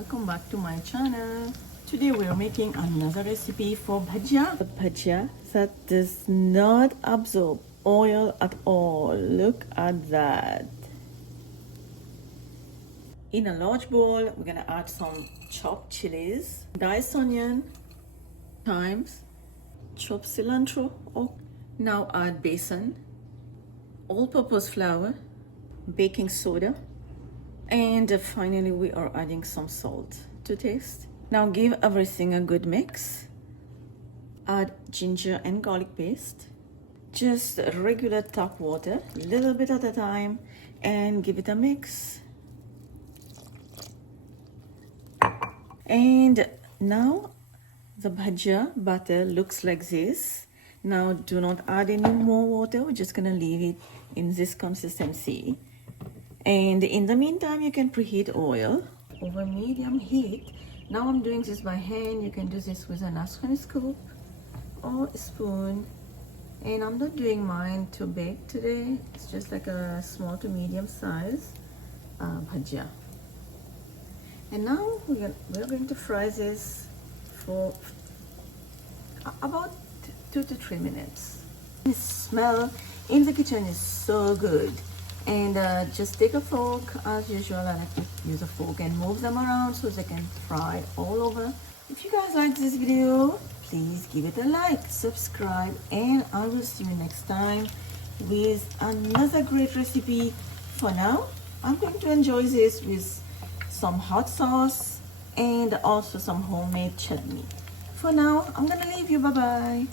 welcome back to my channel. Today we are making another recipe for bhajia. A bhajia that does not absorb oil at all. Look at that. In a large bowl, we're gonna add some chopped chilies, diced onion, thyme, chopped cilantro. Now add besan, all-purpose flour, baking soda, and finally we are adding some salt to taste. Now give everything a good mix. Add ginger and garlic paste, just regular tap water, a little bit at a time, and give it a mix. And now the bhajia batter looks like this. Now do not add any more water, we're just gonna leave it in this consistency. And in the meantime, you can preheat oil over medium heat. Now I'm doing this by hand. You can do this with an ice cream scoop or a spoon. And I'm not doing mine to bake today. It's just like a small to medium size bhajia. And now we're going to fry this for about 2 to 3 minutes. The smell in the kitchen is so good. And just take a fork, as usual. I like to use a fork and move them around so they can fry all over. If you guys like this video, please give it a like, subscribe, and I will see you next time with another great recipe. For now, I'm going to enjoy this with some hot sauce and also some homemade chutney. For now, I'm gonna leave you. Bye bye.